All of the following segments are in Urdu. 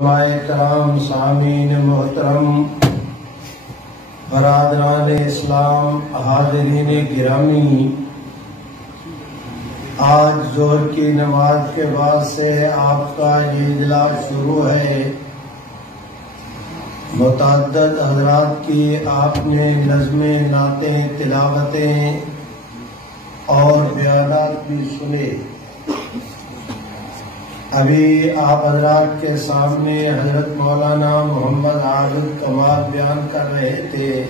علماء کرام، سامعین محترم، برادران اسلام، حاضرین گرامی، آج ظہر کی نماز کے بعد سے آپ کا یہ اجلاس شروع ہے۔ متعدد حضرات کی آپ نے نظمیں، نعتیں، تلاوتیں اور بیانات بھی سنے۔ ابھی آپ حضرات کے سامنے حضرت مولانا محمد عابد کمال بیان کر رہے تھے۔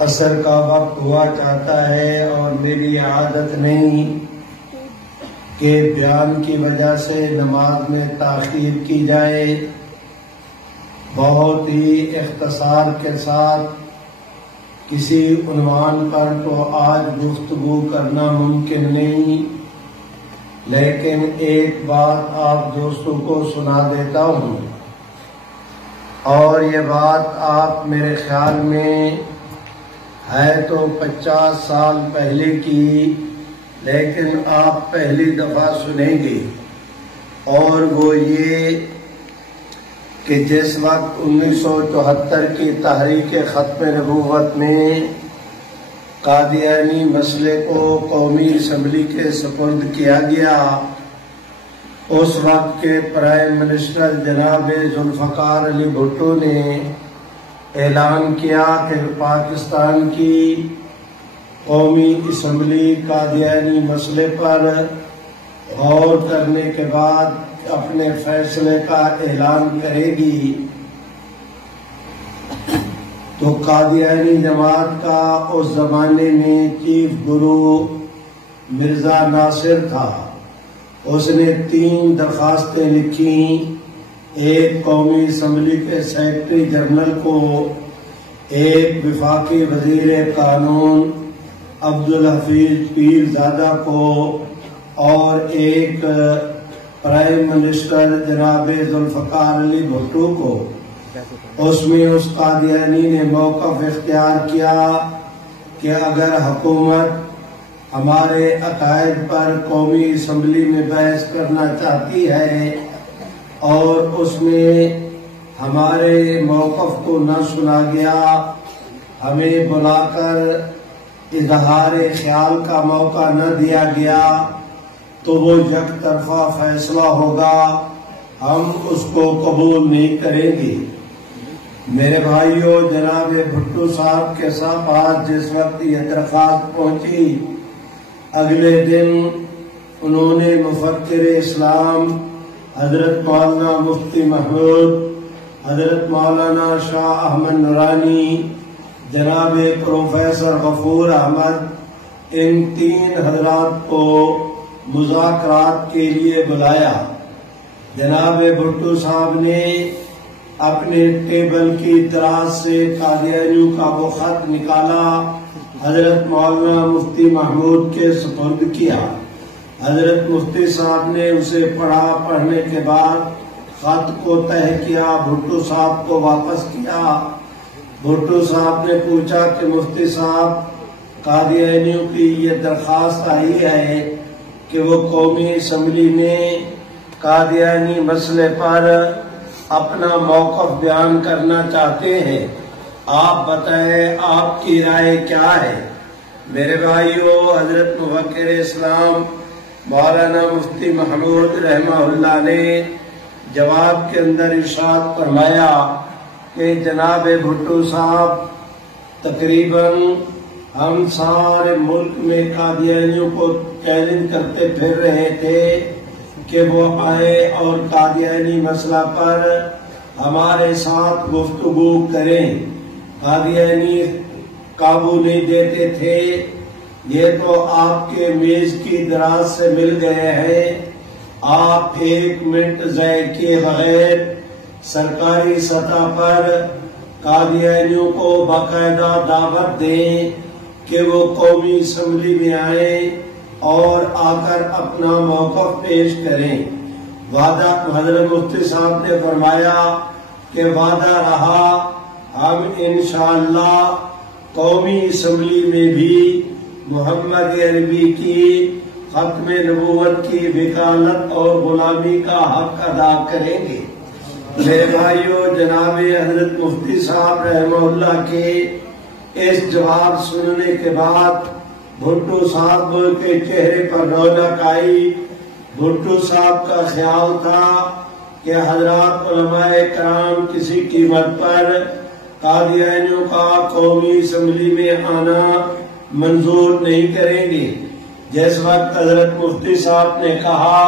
عصر کا وقت ہوا چاہتا ہے اور میری عادت نہیں کہ بیان کی وجہ سے نماز میں تاخیر کی جائے۔ بہت ہی اختصار کے ساتھ کسی عنوان پر تو آج گفتگو کرنا ممکن نہیں، لیکن ایک بات آپ دوستوں کو سنا دیتا ہوں، اور یہ بات آپ میرے خیال میں ہے تو 50 سال پہلے کی، لیکن آپ پہلی دفعہ سنیں گے، اور وہ یہ کہ جس وقت 1974 کی تحریک ختم نبوت میں قادیانی مسئلے کو قومی اسمبلی کے سپرد کیا گیا، اس وقت کے پرائم منسٹر جناب ذوالفقار علی بھٹو نے اعلان کیا کہ پاکستان کی قومی اسمبلی قادیانی مسئلے پر غور کرنے کے بعد اپنے فیصلے کا اعلان کرے گی۔ تو قادیانی جماعت کا اس زمانے میں چیف گرو مرزا ناصر تھا۔ اس نے 3 درخواستیں لکھیں، ایک قومی اسمبلی کے سیکرٹری جنرل کو، ایک وفاقی وزیر قانون عبدالحفیظ پیرزادہ کو، اور ایک پرائم منسٹر جناب ذوالفقار علی بھٹو کو۔ اس میں اس قادیانی نے موقف اختیار کیا کہ اگر حکومت ہمارے عقائد پر قومی اسمبلی میں بحث کرنا چاہتی ہے اور اس میں ہمارے موقف کو نہ سنا گیا، ہمیں بلا کر اظہار خیال کا موقع نہ دیا گیا، تو وہ یک طرفہ فیصلہ ہوگا، ہم اس کو قبول نہیں کریں گے۔ میرے بھائیوں، جناب بھٹو صاحب کے پاس جس وقت یہ درخواست پہنچی، اگلے دن انہوں نے مفکر اسلام حضرت مولانا مفتی محمود، حضرت مولانا شاہ احمد نورانی، جناب پروفیسر غفور احمد، ان 3 حضرات کو مذاکرات کے لیے بلایا۔ جناب بھٹو صاحب نے اپنے ٹیبل کی دراز سے قادیانیوں کا وہ خط نکالا، حضرت مولانا مفتی محمود کے سپرد کیا۔ حضرت مفتی صاحب نے اسے پڑھا، پڑھنے کے بعد خط کو تہہ کیا، بھٹو صاحب کو واپس کیا۔ بھٹو صاحب نے پوچھا کہ مفتی صاحب، قادیانیوں کی یہ درخواست آئی ہے کہ وہ قومی اسمبلی میں قادیانی مسئلے پر اپنا موقف بیان کرنا چاہتے ہیں، آپ بتائیں آپ کی رائے کیا ہے؟ میرے بھائیوں، حضرت مفکر اسلام مولانا مفتی محمود رحمہ اللہ نے جواب کے اندر ارشاد فرمایا کہ جناب بھٹو صاحب، تقریباً ہم سارے ملک میں قادیانیوں کو چیلنج کرتے پھر رہے تھے کہ وہ آئے اور قادیانی مسئلہ پر ہمارے ساتھ گفتگو کریں۔ قادیانی قابو نہیں دیتے تھے، یہ تو آپ کے میز کی دراز سے مل گئے ہیں، آپ 1 منٹ ضائع کیے بغیر سرکاری سطح پر قادیانیوں کو باقاعدہ دعوت دیں کہ وہ قومی اسمبلی میں آئیں اور آ کر اپنا موقف پیش کریں۔ وعدہ حضرت مفتی صاحب نے فرمایا کہ وعدہ رہا، ہم انشاءاللہ قومی اسمبلی میں بھی محمد عربی کی ختم نبوت کی وکالت اور غلامی کا حق ادا کریں گے۔ میرے بھائیو، جناب حضرت مفتی صاحب رحمہ اللہ کے اس جواب سننے کے بعد بھٹو صاحب کے چہرے پر رونق آئی۔ بھٹو صاحب کا خیال تھا کہ حضرات علماء کرام کسی قیمت پر قادیانیوں کا قومی اسمبلی میں آنا منظور نہیں کریں گے۔ جس وقت حضرت مفتی صاحب نے کہا،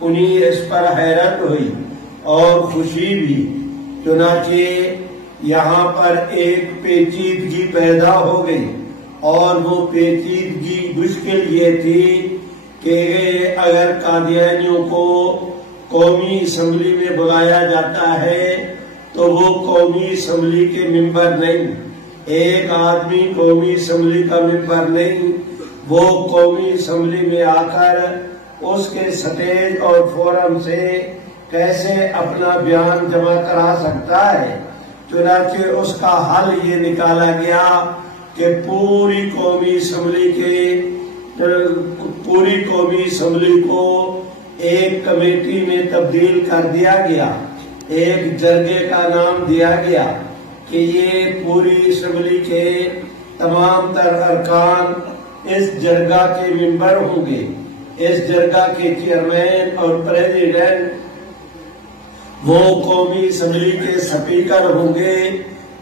انہیں اس پر حیرت ہوئی اور خوشی بھی۔ چنانچہ یہاں پر ایک پیچیدگی پیدا ہو گئی، اور وہ پیچیدگی مشکل یہ تھی کہ اگر قادیانیوں کو قومی اسمبلی میں بلایا جاتا ہے تو وہ قومی اسمبلی کے ممبر نہیں، ایک آدمی قومی اسمبلی کا ممبر نہیں، وہ قومی اسمبلی میں آ کر اس کے سٹیج اور فورم سے کیسے اپنا بیان جمع کرا سکتا ہے۔ چنانچہ اس کا حل یہ نکالا گیا کہ پوری قومی اسمبلی کو ایک کمیٹی میں تبدیل کر دیا گیا، ایک جرگے کا نام دیا گیا کہ یہ پوری اسمبلی کے تمام تر ارکان اس جرگہ کے ممبر ہوں گے، اس جرگہ کے چیئرمین اور پریزیڈنٹ وہ قومی اسمبلی کے سپیکر ہوں گے۔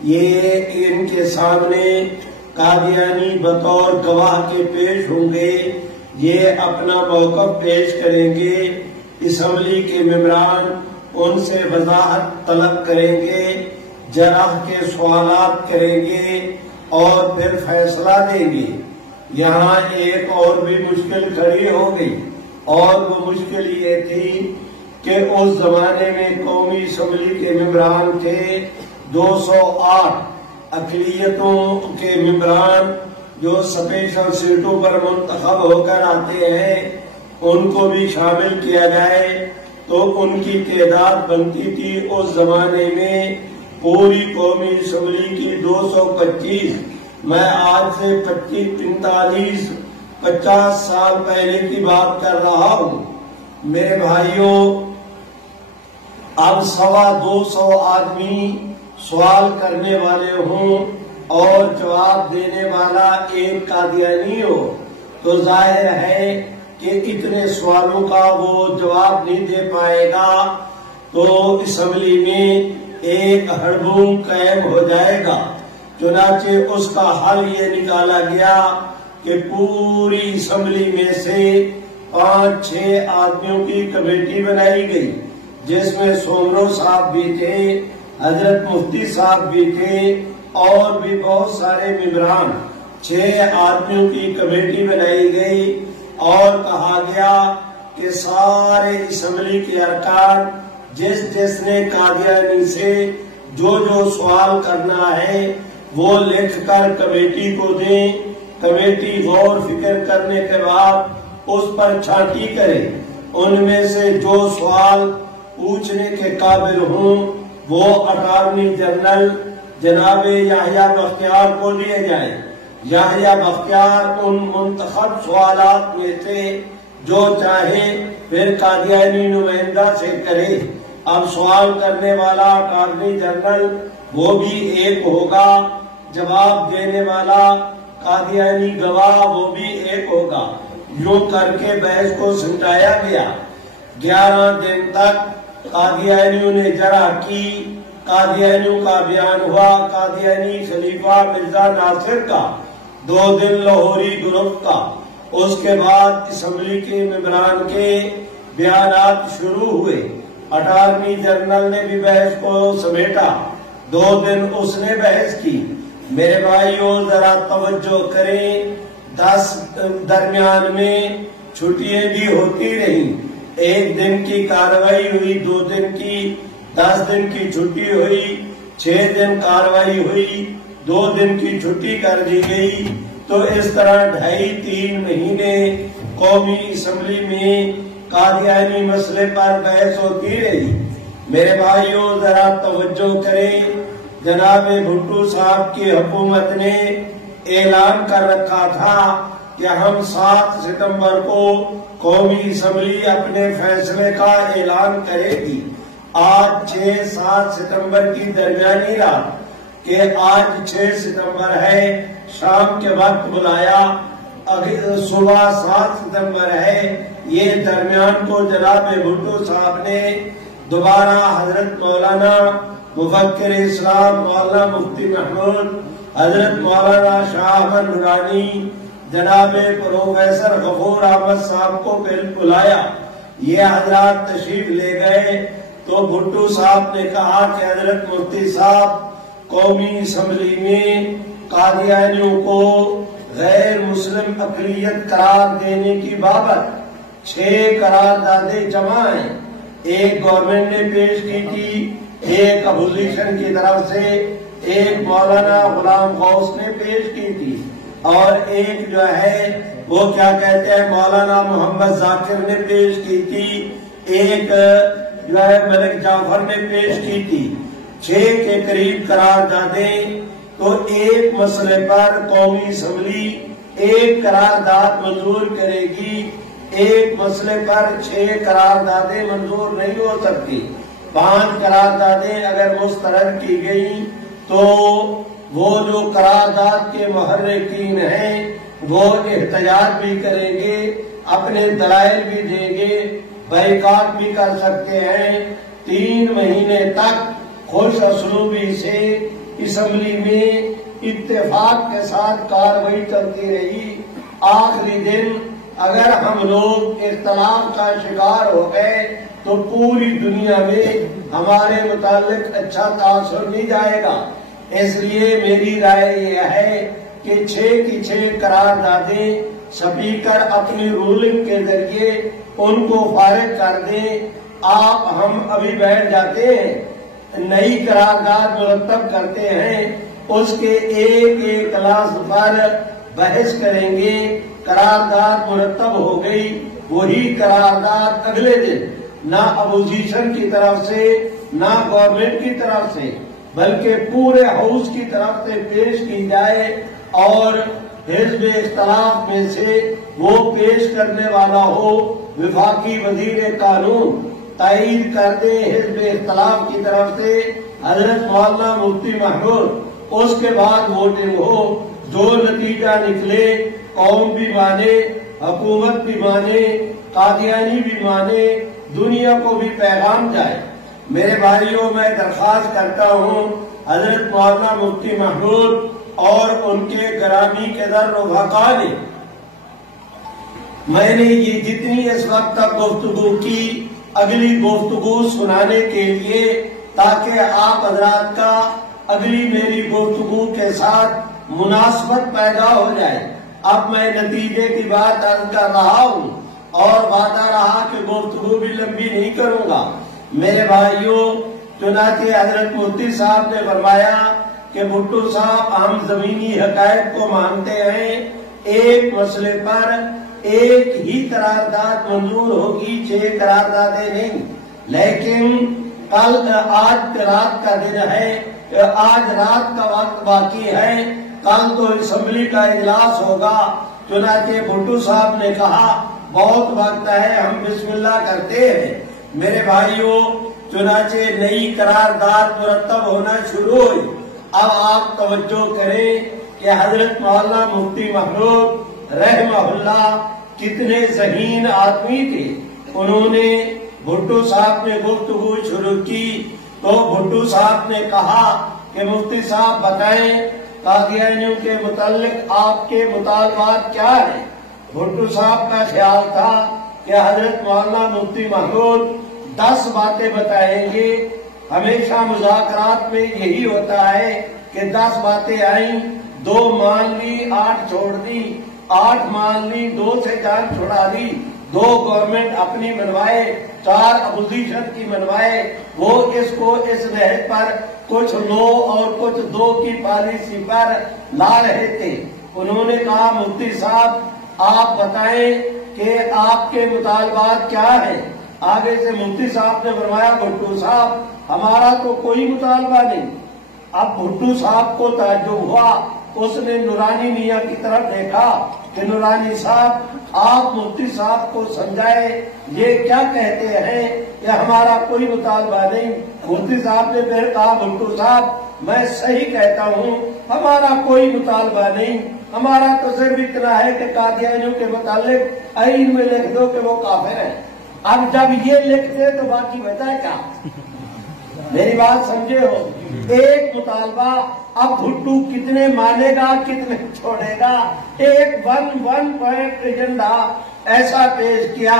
یہ ان کے سامنے قادیانی بطور گواہ کے پیش ہوں گے، یہ اپنا موقف پیش کریں گے، اسمبلی کے ممبران ان سے وضاحت طلب کریں گے، جرح کے سوالات کریں گے اور پھر فیصلہ دیں گے۔ یہاں ایک اور بھی مشکل کھڑی ہو گئی، اور وہ مشکل یہ تھی کہ اس زمانے میں قومی اسمبلی کے ممبران تھے 208 اقلیتوں کے ممبران جو اسپیشل سیٹوں پر منتخب ہو کر آتے ہیں، ان کو بھی شامل کیا جائے تو ان کی تعداد بنتی تھی اس زمانے میں پوری قومی اسمبلی کی 225۔ میں آج سے 50 سال پہلے کی بات کر رہا ہوں۔ میرے بھائیوں، اب 250 آدمی سوال کرنے والے ہوں اور جواب دینے والا ایک قادیانی ہو تو ظاہر ہے کہ اتنے سوالوں کا وہ جواب نہیں دے پائے گا، تو اسمبلی میں ایک ہڑبڑ قائم ہو جائے گا۔ چنانچہ اس کا حل یہ نکالا گیا کہ پوری اسمبلی میں سے 5-6 آدمیوں کی کمیٹی بنائی گئی، جس میں سومرو صاحب بھی تھے، حضرت مفتی صاحب بھی تھے، اور بھی بہت سارے ممبران۔ 6 آدمیوں کی کمیٹی بنائی گئی اور کہا گیا کہ سارے اسمبلی کے ارکان جس نے قادیانی سے جو سوال کرنا ہے وہ لکھ کر کمیٹی کو دیں، کمیٹی غور فکر کرنے کے بعد اس پر چھانٹی کرے، ان میں سے جو سوال پوچھنے کے قابل ہوں وہ اٹارنی جنرل جناب یحییٰ بختیار کو دیے جائیں۔ یحییٰ بختیار ان منتخب سوالات میں سے جو چاہے پھر قادیانی نمائندہ سے کرے۔ اب سوال کرنے والا اٹارنی جنرل وہ بھی ایک ہوگا، جواب دینے والا قادیانی گواہ وہ بھی ایک ہوگا۔ یوں کر کے بحث کو سمٹایا گیا۔ 11 دن تک قادیانیوں نے جرح کی، قادیانیوں کا بیان ہوا، قادیانی خلیفہ مرزا ناصر کا، 2 دن لاہوری گروپ کا۔ اس کے بعد اسمبلی کے ممبران کے بیانات شروع ہوئے۔ اٹارنی جنرل نے بھی بحث کو سمیٹا، 2 دن اس نے بحث کی۔ میرے بھائیوں ذرا توجہ کریں، 10 درمیان میں چھٹیاں بھی ہوتی رہیں، 1 دن کی کارروائی ہوئی، 2 دن کی، 10 دن کی چھٹی ہوئی، 6 دن کارروائی ہوئی، 2 دن کی چھٹی کر دی گئی۔ تو اس طرح 2.5-3 مہینے قومی اسمبلی میں قادیانی مسئلے پر بحث ہوتی رہی۔ میرے بھائیوں ذرا توجہ کریں، جناب بھٹو صاحب کی حکومت نے اعلان کر رکھا تھا کہ ہم 7 ستمبر کو قومی اسمبلی اپنے فیصلے کا اعلان کرے گی۔ آج 6-7 ستمبر کی درمیانی رات کہ آج 6 ستمبر ہے، شام کے وقت بلایا، صبح 7 ستمبر ہے، یہ درمیان کو جناب بھٹو صاحب نے دوبارہ حضرت مولانا مفکر اسلام مولانا مفتی محمود، حضرت مولانا شاہ احمد نورانی، جناب پروفیسر غفور احمد صاحب کو بلایا۔ یہ حضرات تشریف لے گئے تو بھٹو صاحب نے کہا کہ حضرت مفتی صاحب قومی اسمبلی میں قادیانیوں کو غیر مسلم اقلیت قرار دینے کی بابت 6 قراردادیں جمع ہیں۔ ایک گورنمنٹ نے پیش کی تھی، ایک اپوزیشن کی طرف سے، ایک مولانا غلام غوث نے پیش کی تھی، اور ایک جو ہے وہ کیا کہتے ہیں مولانا محمد ذاکر نے پیش کی تھی، ایک جو ہے ملک جعفر نے پیش کی تھی۔ 6 کے قریب قراردادیں، تو ایک مسئلے پر قومی اسمبلی ایک قرارداد منظور کرے گی، ایک مسئلے پر 6 قراردادیں منظور نہیں ہو سکتی۔ 5 قراردادیں اگر مسترد کی گئی تو وہ جو قرارداد کے محرکین ہیں وہ احتجاج بھی کریں گے، اپنے دلائل بھی دیں گے، بائیکاٹ بھی کر سکتے ہیں۔ 3 مہینے تک خوش اسلوبی سے اسمبلی میں اتفاق کے ساتھ کارروائی چلتی رہی۔ آخری دن اگر ہم لوگ اختلاف کا شکار ہو گئے تو پوری دنیا میں ہمارے متعلق اچھا تاثر نہیں جائے گا۔ اس لیے میری رائے یہ ہے کہ 6 کی 6 قراردادیں سپیکر اپنی رولنگ کے ذریعے ان کو فارغ کر دیں۔ آپ ہم ابھی بیٹھ جاتے ہیں، نئی قرارداد مرتب کرتے ہیں، اس کے ایک ایک لفظ پر بحث کریں گے۔ قرارداد مرتب ہو گئی، وہی قرارداد اگلے دن نہ اپوزیشن کی طرف سے نہ گورنمنٹ کی طرف سے بلکہ پورے ہاؤس کی طرف سے پیش کی جائے، اور حزب اختلاف میں سے وہ پیش کرنے والا ہو وفاقی وزیر قانون، تائید کر دے حزب اختلاف کی طرف سے حضرت مولانا مفتی محمود، اس کے بعد ووٹنگ ہو، جو نتیجہ نکلے قوم بھی مانے، حکومت بھی مانے، قادیانی بھی مانے، دنیا کو بھی پیغام جائے۔ میرے بھائیوں، میں درخواست کرتا ہوں حضرت مولانا مفتی محمود اور ان کے گرامی قدر رفقا نے، میں نے یہ جتنی اس وقت تک گفتگو کی، اگلی گفتگو سنانے کے لیے تاکہ آپ حضرات کا اگلی میری گفتگو کے ساتھ مناسبت پیدا ہو جائے۔ اب میں نتیجے کی بات عرض کر رہا ہوں اور وعدہ رہا کہ گفتگو بھی لمبی نہیں کروں گا۔ میرے بھائیوں، چنانچہ حضرت مفتی صاحب نے فرمایا کہ بھٹو صاحب ہم زمینی حقائق کو مانتے ہیں، ایک مسئلے پر ایک ہی قرارداد منظور ہوگی، 6 قراردادیں نہیں، لیکن آج رات کا دن ہے، آج رات کا وقت باقی ہے، کل تو اسمبلی کا اجلاس ہوگا۔ چنانچہ بھٹو صاحب نے کہا بہت وقت ہے، ہم بسم اللہ کرتے ہیں۔ میرے بھائیوں، چنانچہ نئی قرارداد مرتب ہونا شروع ہوئی۔ اب آپ توجہ کریں کہ حضرت مولانا مفتی محمود رحمہ اللہ کتنے ذہین آدمی تھے۔ انہوں نے بھٹو صاحب نے گفتگو شروع کی تو بھٹو صاحب نے کہا کہ مفتی صاحب بتائیں قادیانیوں کے متعلق آپ کے مطالبات کیا ہیں۔ بھٹو صاحب کا خیال تھا کہ حضرت مولانا مفتی محمود 10 باتیں بتائیں گے۔ ہمیشہ مذاکرات میں یہی ہوتا ہے کہ 10 باتیں آئیں، 2 مان لی، 8 چھوڑ دی، 8 مان لی، 2 سے جان چھڑا دی، 2 گورنمنٹ اپنی منوائے، 4 اپوزیشن کی منوائے۔ وہ اس کو اس نہج پر کچھ 9 اور کچھ 2 کی پالیسی پر لا رہے تھے۔ انہوں نے کہا مفتی صاحب آپ بتائیں کہ آپ کے مطالبات کیا ہیں۔ آگے سے مفتی صاحب نے فرمایا بھٹو صاحب ہمارا تو کوئی مطالبہ نہیں۔ اب بھٹو صاحب کو تعجب ہوا، اس نے نورانی میاں کی طرف دیکھا کہ نورانی صاحب آپ مفتی صاحب کو سمجھائے یہ کیا کہتے ہیں کہ ہمارا کوئی مطالبہ نہیں. مفتی صاحب نے پھر کہا بھٹو صاحب میں صحیح کہتا ہوں ہمارا کوئی مطالبہ نہیں, ہمارا تو صرف اتنا ہے کہ قادیانیوں کے متعلق آئین میں لکھ دو کہ وہ کافر ہیں. اب جب یہ لکھتے تو باقی بتا کیا؟ میری بات سمجھے ہو؟ ایک مطالبہ اب بھٹو کتنے مانے گا کتنے چھوڑے گا. ایک ون پوائنٹ ایجنڈا ایسا پیش کیا.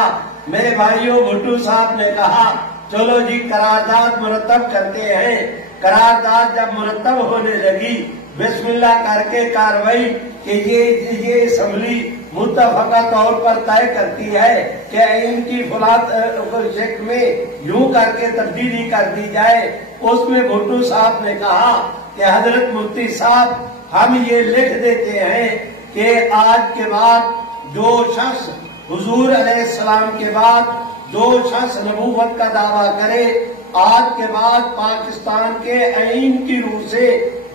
میرے بھائیوں بھٹو صاحب نے کہا چلو جی قرارداد مرتب کرتے ہیں. قرارداد جب مرتب ہونے لگی بسم اللہ کر کے کاروائی کہ یہ اسمبلی متفقہ طور پر طے کرتی ہے کہ ان کی فلاں شکل میں یوں کر کے تبدیلی کر دی جائے. اس میں بھٹو صاحب نے کہا کہ حضرت مفتی صاحب ہم یہ لکھ دیتے ہیں کہ آج کے بعد جو شخص حضور علیہ السلام کے بعد جو شخص نبوت کا دعویٰ کرے آج کے بعد پاکستان کے آئین کی روح سے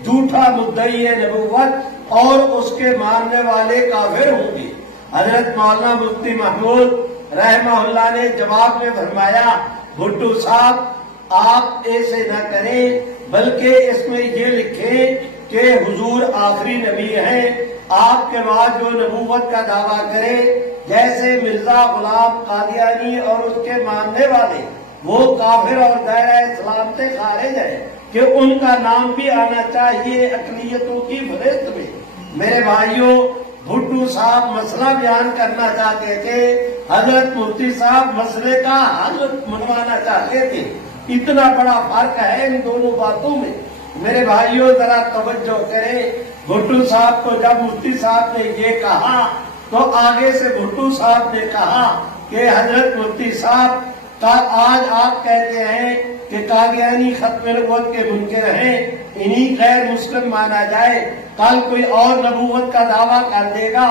جھوٹا مدعی نبوت اور اس کے ماننے والے کافر ہوں گے. حضرت مولانا مفتی محمود رحمہ اللہ نے جواب میں فرمایا بھٹو صاحب آپ ایسے نہ کریں بلکہ اس میں یہ لکھیں کہ حضور آخری نبی ہیں. آپ کے بعد جو نبوت کا دعویٰ کرے جیسے مرزا غلام قادیانی اور اس کے ماننے والے وہ کافر اور دائرہ اسلام سے خارج ہے کہ ان کا نام بھی آنا چاہیے اقلیتوں کی فہرست میں. میرے بھائیوں بھٹو صاحب مسئلہ بیان کرنا چاہتے تھے, حضرت مفتی صاحب مسئلے کا حل منوانا چاہتے تھے. اتنا بڑا فرق ہے ان دونوں باتوں میں. میرے بھائیوں ذرا توجہ کریں. بھٹو صاحب کو جب مفتی صاحب نے یہ کہا تو آگے سے بھٹو صاحب نے کہا کہ حضرت مفتی صاحب آج آپ کہتے ہیں کہ قادیانی ختم نبوت کے منکر ہیں, انہی غیر مسلم مانا جائے. کل کوئی اور نبوت کا دعویٰ کر دے گا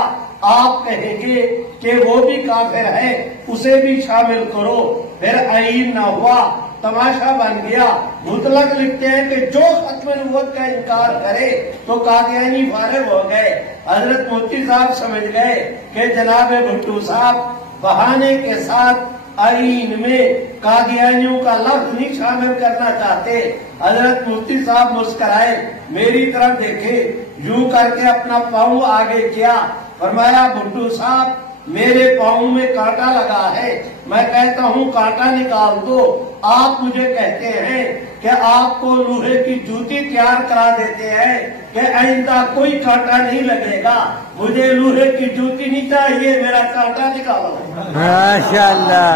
آپ کہیں گے کہ وہ بھی کافر ہے اسے بھی شامل کرو. پھر آئین نہ ہوا تماشا بن گیا. مطلق لکھتے ہیں کہ جو ختم نبوت کا انکار کرے تو قادیانی فارغ ہو گئے. حضرت مفتی صاحب سمجھ گئے کہ جناب بھٹو صاحب بہانے کے ساتھ آئین میں قادیانیوں کا لفظ نہیں شامل کرنا چاہتے. حضرت مفتی صاحب مسکرائے, میری طرف دیکھے, یوں کر کے اپنا پاؤں آگے کیا, فرمایا بھٹو صاحب میرے پاؤں میں کانٹا لگا ہے, میں کہتا ہوں کانٹا نکال دو. آپ مجھے کہتے ہیں کہ آپ کو لوہے کی جوتی تیار کرا دیتے ہیں کہ آئندہ کوئی کانٹا نہیں لگے گا. مجھے لوہے کی جوتی نہیں چاہیے, میرا کانٹا نکالو. ماشاءاللہ.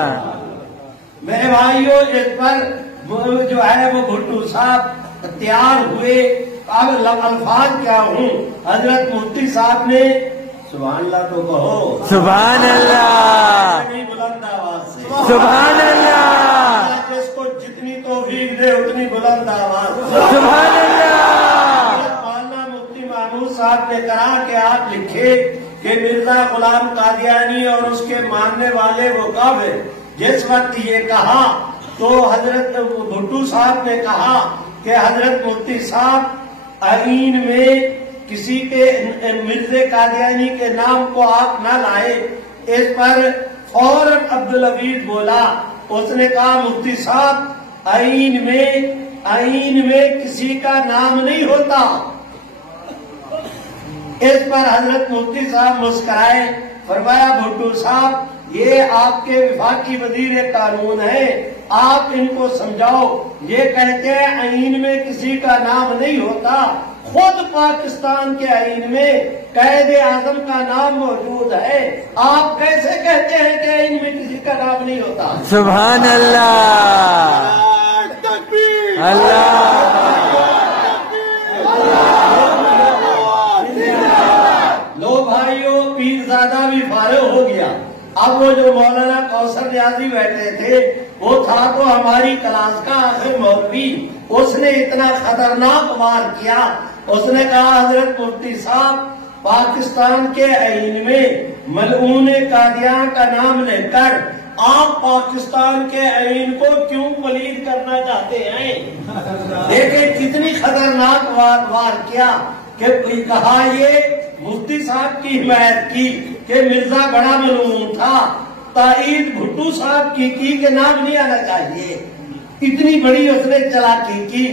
میرے بھائیوں اس پر جو ہے وہ بھٹو صاحب تیار ہوئے. اب الفاظ کیا ہوں, حضرت مفتی صاحب نے سبحان اللہ تو کہو, سبحان اللہ, بلند آواز سے سبحان اللہ, جس کو جتنی توفیق دے اتنی بلند آواز سے سبحان اللہ. مولانا مفتی محمود صاحب نے کہا کہ آپ لکھے کہ مرزا غلام قادیانی اور اس کے ماننے والے وہ کافر. جس وقت یہ کہا تو حضرت بھٹو صاحب نے کہا کہ حضرت مفتی صاحب آئین میں کسی کے مرزا قادیانی کے نام کو آپ نہ لائے. اس پر فوراً عبدالحفیظ بولا, اس نے کہا مفتی صاحب آئین میں کسی کا نام نہیں ہوتا. اس پر حضرت مفتی صاحب مسکرائے, فرمایا بھٹو صاحب یہ آپ کے وفاقی وزیر قانون ہیں, آپ ان کو سمجھاؤ. یہ کہتے ہیں آئین میں کسی کا نام نہیں ہوتا, خود پاکستان کے آئین میں قائد اعظم کا نام موجود ہے, آپ کیسے کہتے ہیں کہ آئین میں کسی کا نام نہیں ہوتا؟ سبحان اللہ, اللہ. لو بھائیوں پیرزادہ بھی فارغ ہو گیا. اب وہ جو مولانا کوثر نیازی بیٹھے تھے وہ تھا تو ہماری کلاس کا آخر مولوی, اس نے اتنا خطرناک وار کیا. اس نے کہا حضرت مفتی صاحب پاکستان کے آئین میں ملعون قادیان کا نام لے کر آپ پاکستان کے آئین کو کیوں پلید کرنا چاہتے ہیں؟ دیکھیں کتنی خطرناک وار کیا. کہ کہا یہ مفتی صاحب کی حمایت کی کہ مرزا بڑا ملعون تھا، تائید بھٹو صاحب کی کہ نام نہیں آنا چاہیے، اتنی بڑی اس نے چلاکی کی۔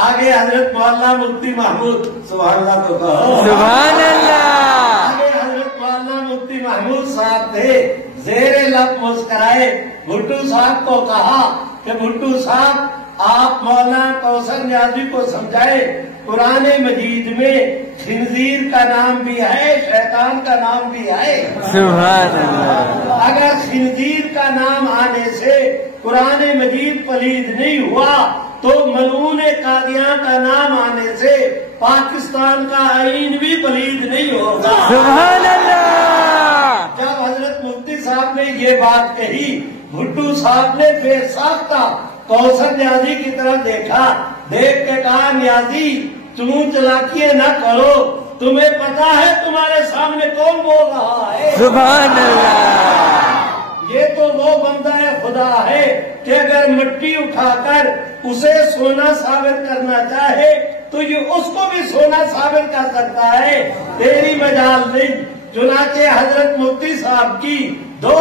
آگے حضرت مولانا مفتی محمود، سبحان اللہ تو کہو، سبحان اللہ، آگے حضرت مولانا مفتی محمود صاحب تھے، زیر لب مسکرائے، بھٹو صاحب کو کہا کہ بھٹو صاحب آپ مولانا کوثر نیازی کو سمجھائے، قرآن مجید میں خنزیر کا نام بھی ہے، شیطان کا نام بھی ہے۔ سبحان اللہ، اگر خنزیر کا نام آنے سے قرآن مجید پلید نہیں ہوا تو ملعون قادیاں کا نام آنے سے پاکستان کا آئین بھی پلید نہیں ہوگا۔ سبحان اللہ، جب حضرت مفتی صاحب نے یہ بات کہی، بھٹو صاحب نے بے ساختہ کوثر نیازی کی طرف دیکھا، دیکھ کے کہا نیازی تم چلاکیاں نہ کرو، تمہیں پتا ہے تمہارے سامنے کون بول رہا ہے؟ سبحان اللہ، یہ تو وہ بندہ خدا ہے کہ اگر مٹی اٹھا کر اسے سونا ثابت کرنا چاہے تو یہ اس کو بھی سونا ثابت کر سکتا ہے، تیری مجال نہیں۔ چنانچہ حضرت مفتی صاحب کی دو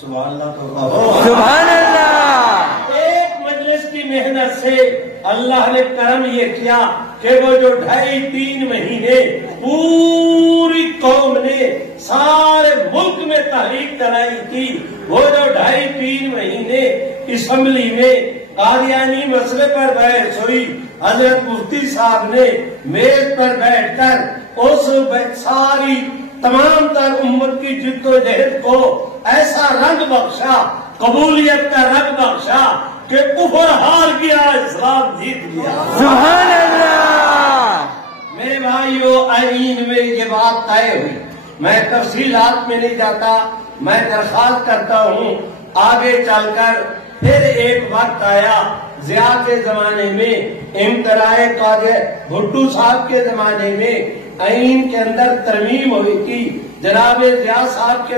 سبحان اللہ تو کہو، سبحان اللہ، ایک مجلس کی محنت سے اللہ نے کرم یہ کیا کہ وہ جو 2.5-3 مہینے پوری قوم نے سارے ملک میں تحریک چلائی تھی، وہ جو 2.5-3 مہینے اسمبلی میں قادیانی مسئلے پر بحث ہوئی، حضرت مفتی صاحب نے میز پر بیٹھ کر اس ساری تمام تر امت کی جد و جہد کو ایسا رنگ بخشا، قبولیت کا رنگ بخشا کہ کفر ہار گیا، اسلام جیت گیا۔ سبحان اللہ، میرے بھائیو، آئین میں یہ بات طے ہوئی، میں تفصیلات میں نہیں جاتا، میں درخواست کرتا ہوں آگے چل کر پھر ایک وقت آیا ضیاء کے زمانے میں، امتناع قاضی بھٹو صاحب کے زمانے میں آئین کے اندر ترمیم ہوئی تھی، جناب ضیاء صاحب کے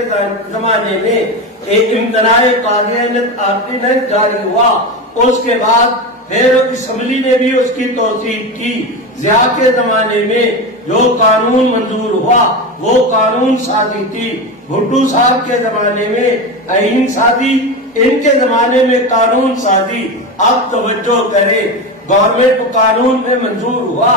زمانے میں ایک امتناع قاضیانت آرڈیننس جاری ہوا، اس کے بعد پھر اسمبلی نے بھی اس کی توثیق کی۔ ضیاء کے زمانے میں جو قانون منظور ہوا وہ قانون سازی تھی، بھٹو صاحب کے زمانے میں آئین سازی، ان کے زمانے میں قانون سازی۔ اب توجہ کرے، گورنمنٹ قانون میں منظور ہوا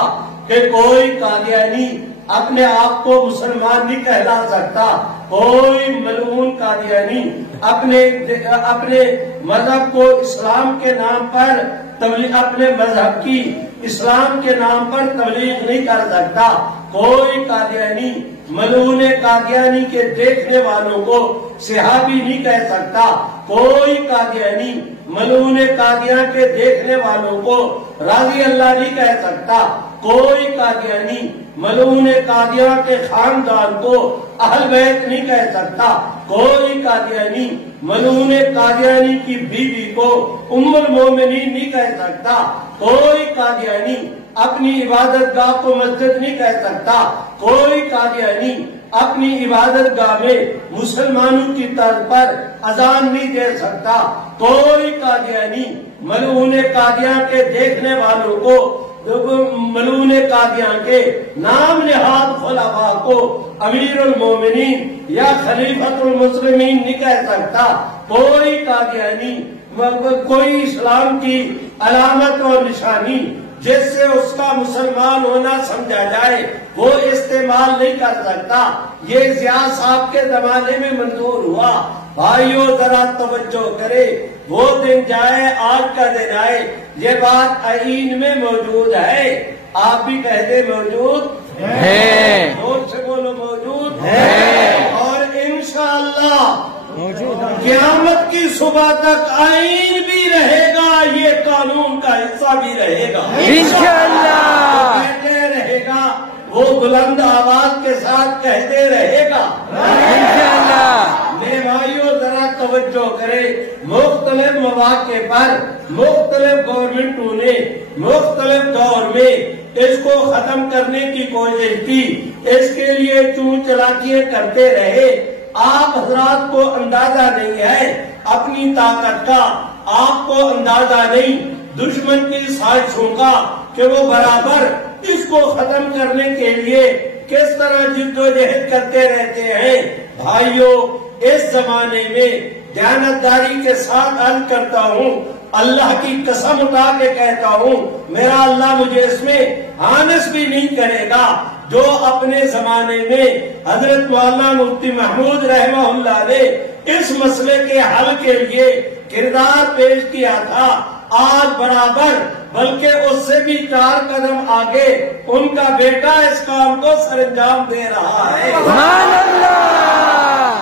کہ کوئی قادیانی اپنے آپ کو مسلمان نہیں کہلا سکتا، کوئی ملعون قادیانی اپنے مذہب کو اسلام کے نام پر اپنے مذہب کی اسلام کے نام پر تبلیغ نہیں کر سکتا، کوئی قادیانی ملعون قادیانی کے دیکھنے والوں کو صحابی نہیں کہہ سکتا، کوئی قادیانی ملعون قادیاں کے دیکھنے والوں کو رضی اللہ نہیں کہہ سکتا، کوئی قادیانی ملعون قادیاں کے خاندان کو اہل بیت نہیں کہہ سکتا، کوئی قادیانی ملعون قادیانی کی بیوی کو ام المومنین نہیں کہہ سکتا، کوئی قادیانی اپنی عبادت گاہ کو مسجد نہیں کہہ سکتا، کوئی قادیانی اپنی عبادت گاہ میں مسلمانوں کی طرز پر اذان نہیں دے سکتا، کوئی قادیانی ملعون قادیاں کے دیکھنے والوں کو ملعون قادیاں کے نام نہاد خلفاء کو امیر المومنین یا خلیفۃ المسلمین نہیں کہہ سکتا، کوئی قادیانی کوئی اسلام کی علامت اور نشانی جس سے اس کا مسلمان ہونا سمجھا جائے وہ استعمال نہیں کر سکتا، یہ ضیاء صاحب کے زمانے میں منظور ہوا۔ بھائیو ذرا توجہ کرے، وہ دن جائے آج کا دن آئے، یہ بات آئین میں موجود ہے، آپ بھی کہہ دیں موجود ہے، زور سے بولو موجود ہے، اور انشاءاللہ قیامت کی صبح تک آئین بھی رہے گا، یہ قانون کا حصہ بھی رہے گا انشاءاللہ، کہتے رہے گا، وہ بلند آواز کے ساتھ کہتے رہے گا انشاءاللہ۔ میرے بھائیو ذرا توجہ کرے، مختلف مواقع پر مختلف گورنمنٹوں نے مختلف دور میں اس کو ختم کرنے کی کوشش کی، اس کے لیے چون چلاکیاں کرتے رہے، آپ حضرات کو اندازہ نہیں ہے اپنی طاقت کا، آپ کو اندازہ نہیں دشمن کی سازشوں کا کہ وہ برابر اس کو ختم کرنے کے لیے کس طرح جد و جہد کرتے رہتے ہیں۔ بھائیوں، اس زمانے میں دیانتداری کے ساتھ عرض کرتا ہوں، اللہ کی قسم اٹھا کے کہتا ہوں، میرا اللہ مجھے اس میں آنس بھی نہیں کرے گا، جو اپنے زمانے میں حضرت مولانا مفتی محمود رحمہ اللہ نے اس مسئلے کے حل کے لیے کردار پیش کیا تھا، آج برابر بلکہ اس سے بھی 4 قدم آگے ان کا بیٹا اس کام کو سر انجام دے رہا ہے۔ سبحان اللہ۔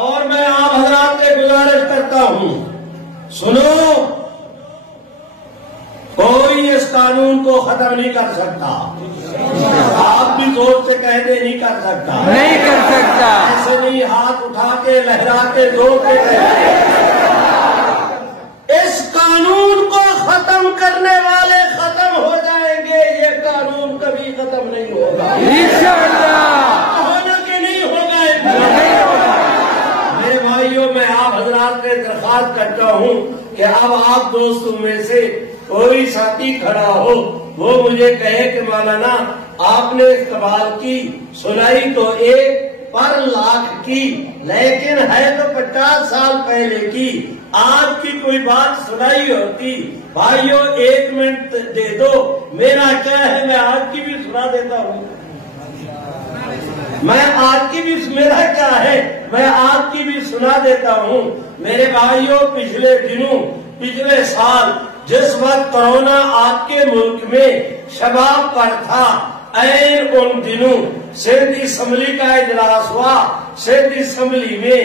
اور میں آپ حضرات سے گزارش کرتا ہوں، سنو، کوئی اس قانون کو ختم نہیں کر سکتا، آپ بھی زور سے کہہ دیں نہیں کر سکتا، نہیں کر سکتا، ایسے نہیں ہاتھ اٹھا کے لہرا کے زور سے اس قانون کو ختم کرنے والے ختم ہو جائیں گے، یہ قانون کبھی ختم نہیں ہوگا انشاءاللہ، ہونا کہ نہیں ہوگا۔ میرے بھائیوں، میں آپ حضرات سے درخواست کرتا ہوں کہ اب آپ دوستوں میں سے کوئی ساتھی کھڑا ہو، وہ مجھے کہے کہ مولانا آپ نے اقبال کی سنائی تو 1 پر لاکھ کی، لیکن ہے تو 50 سال پہلے کی، آج کی کوئی بات سنائی ہوتی۔ بھائیوں 1 منٹ دے دو، میرا کیا ہے، میں آج کی بھی سنا دیتا ہوں، میں آج کی بھی، میرا کیا ہے، میں آج کی بھی سنا دیتا ہوں۔ میرے بھائیوں، پچھلے دنوں، پچھلے سال جس وقت کورونا آپ کے ملک میں شباب پر تھا، این ان دنوں سندھ اسمبلی کا اجلاس ہوا، سندھ اسمبلی میں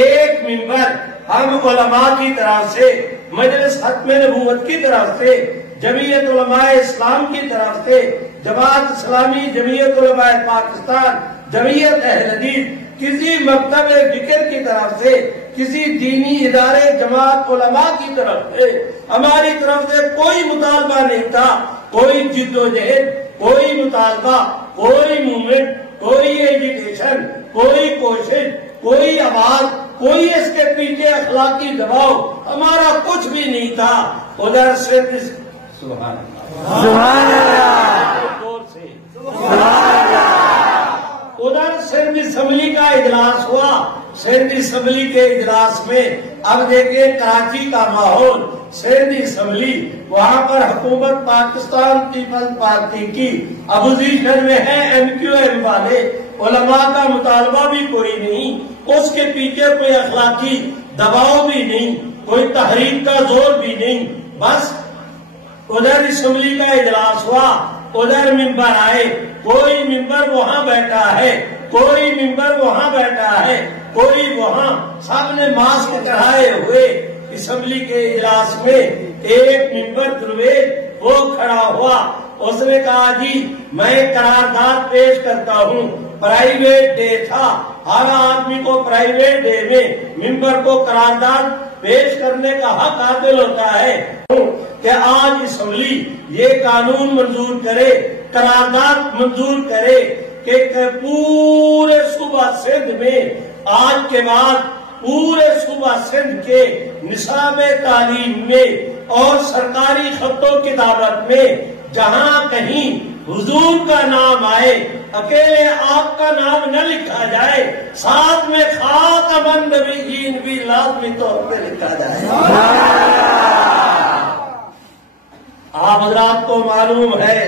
ایک ممبر ہم علماء کی طرف سے، مجلس ختم نبوت کی طرف سے، جمعیت علماء اسلام کی طرف سے، جماعت اسلامی، جمعیت علماء پاکستان، جمعیت اہل حدیث، کسی مکتب فکر کی طرف سے، کسی دینی ادارے جماعت علماء کی طرف سے، ہماری طرف سے کوئی مطالبہ نہیں تھا، کوئی جد و جہد، کوئی مطالبہ، کوئی موومنٹ، کوئی ایجوکیشن، کوئی کوشش، کوئی آواز، کوئی اس کے پیچھے اخلاقی دباؤ، ہمارا کچھ بھی نہیں تھا۔ ادھر سے سبحان اللہ، سبحان اللہ، زور سے سبحان اللہ۔ ادھر سندھ اسمبلی کا اجلاس ہوا، سندھ اسمبلی کے اجلاس میں اب دیکھیں کراچی کا ماحول، سندھ اسمبلی، وہاں پر حکومت پاکستان پیپلز پارٹی کی اپوزیشن میں ہے، MQM والے، علماء کا مطالبہ بھی کوئی نہیں، اس کے پیچھے کوئی اخلاقی دباؤ بھی نہیں، کوئی تحریک کا زور بھی نہیں، بس ادھر اسمبلی کا اجلاس ہوا، ادھر ممبر آئے، کوئی ممبر وہاں بیٹھا ہے، کوئی ممبر وہاں بیٹھا ہے، کوئی وہاں، سب نے ماسک چڑھائے ہوئے، اسمبلی کے اجلاس میں ایک ممبر درویش وہ کھڑا ہوا، اس نے کہا جی میں قرارداد پیش کرتا ہوں، پرائیویٹ ڈے تھا، ہر آدمی کو پرائیویٹ ڈے میں ممبر کو قرارداد پیش کرنے کا حق حاصل ہوتا ہے کہ آج اسمبلی یہ قانون منظور کرے، قرارداد منظور کرے کہ پورے صوبہ سندھ میں آج کے بعد پورے صوبہ سندھ کے نصاب تعلیم میں اور سرکاری خط و کتابت میں جہاں کہیں حضور کا نام آئے، اکیلے آپ کا نام نہ لکھا جائے، ساتھ میں خاتم النبیین بھی لازمی طور پہ لکھا جائے۔ آپ حضرات کو معلوم ہے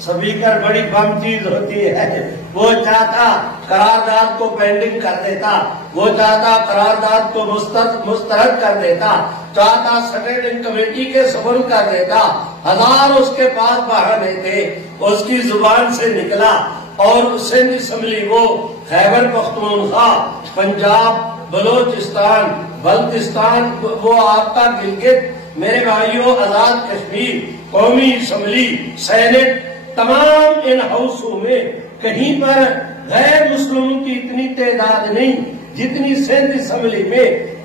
سپیکر بڑی بم چیز ہوتی ہے، وہ چاہتا قرارداد کو پینڈنگ کر دیتا، وہ چاہتا قرارداد کو مسترد کر دیتا، چاہتا سٹینڈنگ کمیٹی کے سپرد کر دیتا، ہزار اس کے پاس بہانے تھے، اس کی زبان سے نکلا اور سندھ اسمبلی وہ خیبر پختونخوا، پنجاب، بلوچستان، بلتستان، وہ آپ کا گلگت، میرے بھائیوں آزاد کشمیر، قومی اسمبلی، سینٹ، تمام ان ہاؤسوں میں کہیں پر غیر مسلموں کی اتنی تعداد نہیں جتنی سندھ اسمبلی میں،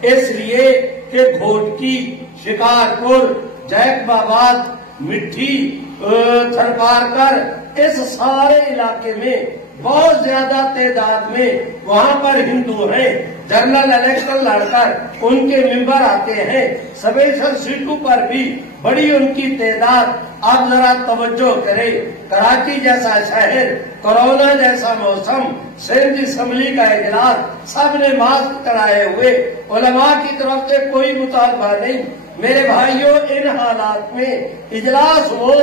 اس لیے کہ گھوٹکی، شکارپور، جیکب آباد، مٹھی، تھرپارکر، اس سارے علاقے میں بہت زیادہ تعداد میں وہاں پر ہندو ہیں، جنرل الیکشن لڑ کر ان کے ممبر آتے ہیں، سبیشل سیٹوں پر بھی بڑی ان کی تعداد۔ اب ذرا توجہ کریں، کراچی جیسا شہر، کورونا جیسا موسم، سندھ اسمبلی کا اجلاس، سب نے ماسک کرائے ہوئے، علماء کی طرف سے کوئی مطالبہ نہیں۔ میرے بھائیوں، ان حالات میں اجلاس ہو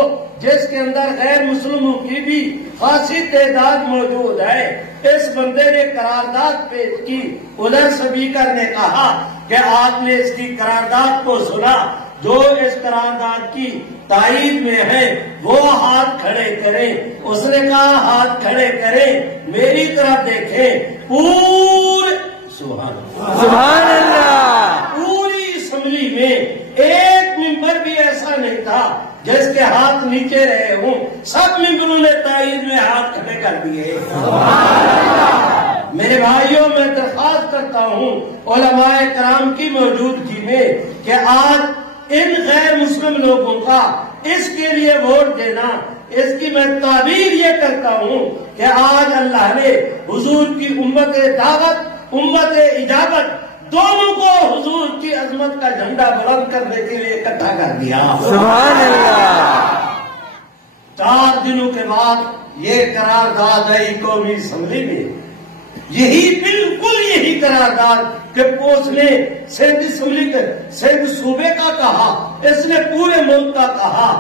جس کے اندر غیر مسلموں کی بھی خاصی تعداد موجود ہے، اس بندے نے قرارداد پیش کی، ادھر اسپیکر نے کہا کہ آپ نے اس کی قرارداد کو سنا، جو اس قرارداد کی تائید میں ہے وہ ہاتھ کھڑے کریں۔ اس نے کہا ہاتھ کھڑے کریں، میری طرف دیکھیں، پورے سبحان اللہ، پوری اسمبلی میں ایک ممبر بھی ایسا نہیں تھا جس کے ہاتھ نیچے رہے ہوں، سب ممبروں نے تائید میں ہاتھ کھڑے کر دیے۔ میرے بھائیوں، میں درخواست کرتا ہوں علماء کرام کی موجودگی میں کہ آج ان غیر مسلم لوگوں کا اس کے لیے ووٹ دینا، اس کی میں تعبیر یہ کرتا ہوں کہ آج اللہ نے حضور کی امت دعوت، امت اجابت دونوں کو حضور کی عظمت کا جھنڈا بلند کرنے کے لیے اکٹھا کر دیا۔ سبحان اللہ۔ 4 دنوں کے بعد یہ قرارداد آئی قومی اسمبلی میں، یہی بالکل یہی قرارداد کہ اس نے سندھ اسمبلی سندھ صوبے کا کہا، اس نے پورے ملک کا کہا۔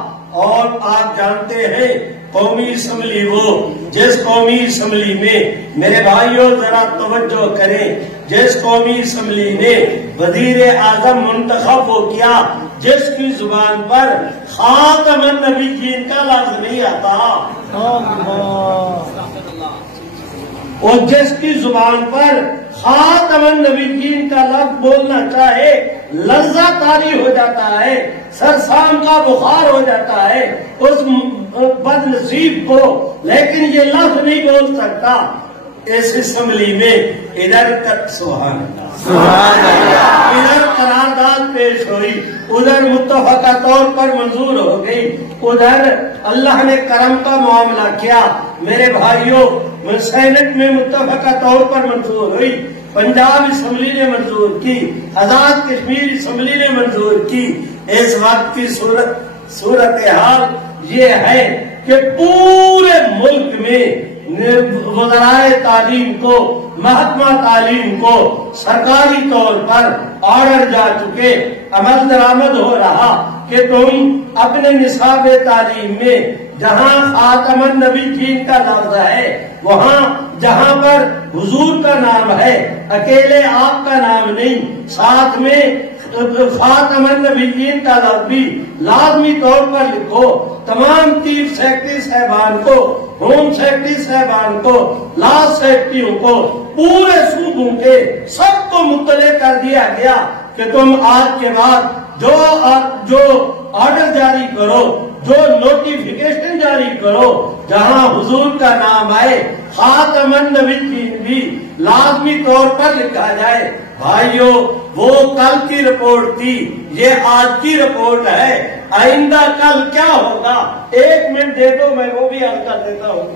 اور آپ جانتے ہیں قومی اسمبلی وہ جس قومی اسمبلی میں، میرے بھائیوں ذرا توجہ کریں، جس قومی اسمبلی نے وزیر اعظم منتخب وہ کیا جس کی زبان پر خاتم النبیین کا لفظ نہیں آتا، اور جس کی زبان پر خاتم النبیین کا لفظ بولنا چاہے لذت طاری ہو جاتا ہے، سرسام کا بخار ہو جاتا ہے اس بد نصیب کو، لیکن یہ لفظ نہیں بول سکتا۔ اس اسمبلی میں ادھر سبحان اللہ، ادھر قرارداد پیش ہوئی، ادھر متفقہ طور پر منظور ہو گئی، ادھر اللہ نے کرم کا معاملہ کیا۔ میرے بھائیوں، سینٹ میں متفقہ طور پر منظور ہوئی، پنجاب اسمبلی نے منظور کی، آزاد کشمیر اسمبلی نے منظور کی۔ اس وقت کی صورتحال یہ ہے کہ پورے ملک میں وزرائے تعلیم کو، محکمہ تعلیم کو سرکاری طور پر آرڈر جا چکے، عمل درآمد ہو رہا کہ تم اپنے نصاب تعلیم میں جہاں خاتم النبیین کا لفظ ہے، وہاں جہاں پر حضور کا نام ہے، اکیلے آپ کا نام نہیں، ساتھ میں خاتم النبیین کا لفظ بھی لازمی طور پر لکھو۔ تمام چیف سیکرٹری صاحبان کو، ہوم سیکرٹری صاحبان کو، لا سیکرٹریوں کو، پورے صوبوں کے سب کو مطلع کر دیا گیا کہ تم آج کے بعد جو آرڈر جاری کرو، جو نوٹیفیکیشن جاری کرو، جہاں حضور کا نام آئے خاتم النبیین بھی لازمی طور پر لکھا جائے۔ بھائیو، وہ کل کی رپورٹ تھی، یہ آج کی رپورٹ ہے، آئندہ کل کیا ہوگا؟ 1 منٹ دے دو، میں وہ بھی حل کر دیتا ہوں۔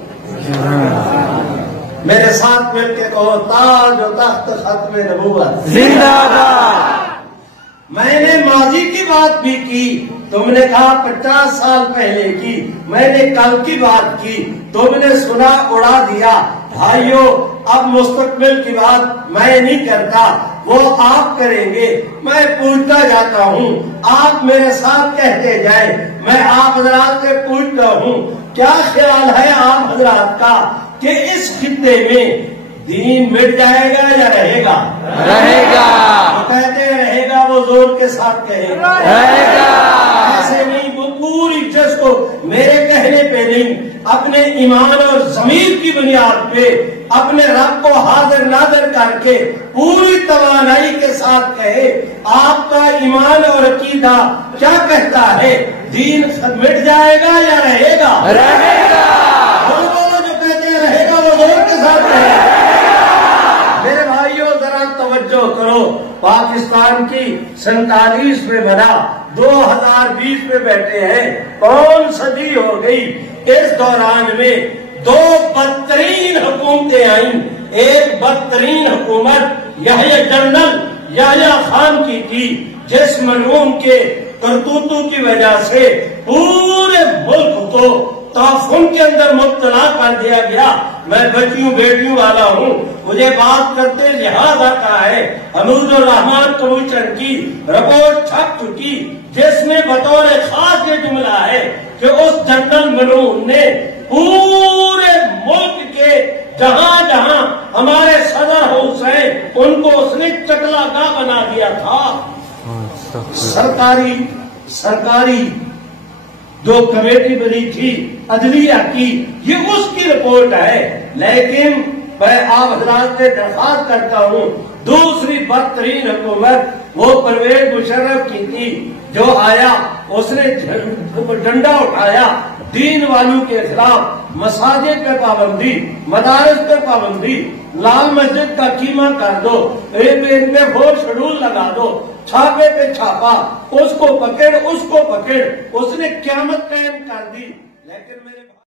میرے ساتھ مل کے کہو، تاج و تخت ختم نبوت زندہ باد۔ میں نے ماضی کی بات بھی کی، تم نے کہا 50 سال پہلے کی، میں نے کل کی بات کی، تم نے سنا اڑا دیا۔ بھائیو، اب مستقبل کی بات میں نہیں کرتا، وہ آپ کریں گے۔ میں پوچھتا جاتا ہوں، آپ میرے ساتھ کہتے جائیں، میں آپ حضرات سے پوچھتا ہوں، کیا خیال ہے آپ حضرات کا کہ اس خطے میں دین مٹ جائے گا یا رہے گا؟ رہے گا۔ وہ کہتے ہیں رہے گا، وہ زور کے ساتھ کہے گا رہے گا۔ ایسے نہیں، وہ پوری جس کو میرے کہنے پہ نہیں، اپنے ایمان اور ضمیر کی بنیاد پہ اپنے رب کو حاضر ناظر کر کے پوری توانائی کے ساتھ کہے، آپ کا ایمان اور عقیدہ کیا کہتا ہے؟ دین مٹ جائے گا یا رہے گا؟ رہے گا۔ بولو، جو کہتے ہیں رہے گا وہ زور کے ساتھ کہے۔ میرے بھائیوں، ذرا توجہ کرو، پاکستان کی 47 میں بنا، 2020 میں بیٹھے ہیں، کون صدی ہو گئی؟ اس دوران میں 2 بدترین حکومتیں آئیں۔ ایک بدترین حکومت یحییٰ جنرل یحییٰ خان کی تھی، جس ملعون کے کرتوتوں کی وجہ سے پورے ملک کو تعفن کے اندر مبتلا کر دیا گیا۔ میں بچیوں بیٹیوں والا ہوں، مجھے بات کرتے لحاظ آتا ہے۔ حمود الرحمان کمیشن کی رپورٹ چھپ چکی، جس میں بطور خاص یہ جملہ ہے کہ اس جنرل ملعون نے پورے ملک کے جہاں جہاں ہمارے صدر حسین ان کو اس نے چکلا گاہ بنا دیا تھا۔ سرکاری جو کمیٹی بنی تھی عدلیہ کی، یہ اس کی رپورٹ ہے، لیکن میں آپ حضرات سے درخواست کرتا ہوں، دوسری بدترین حکومت وہ پرویز مشرف کی تھی، جو آیا اس نے ڈنڈا اٹھایا دین والوں کے خلاف، مساجد پہ پابندی، مدارس پہ پابندی، لال مسجد کا قیمہ کر دو، ان پہ وہ شیڈول لگا دو، چھاپے پہ چھاپا، اس کو پکڑ اس کو پکڑ، اس نے قیامت قائم کر دی۔ لیکن میرے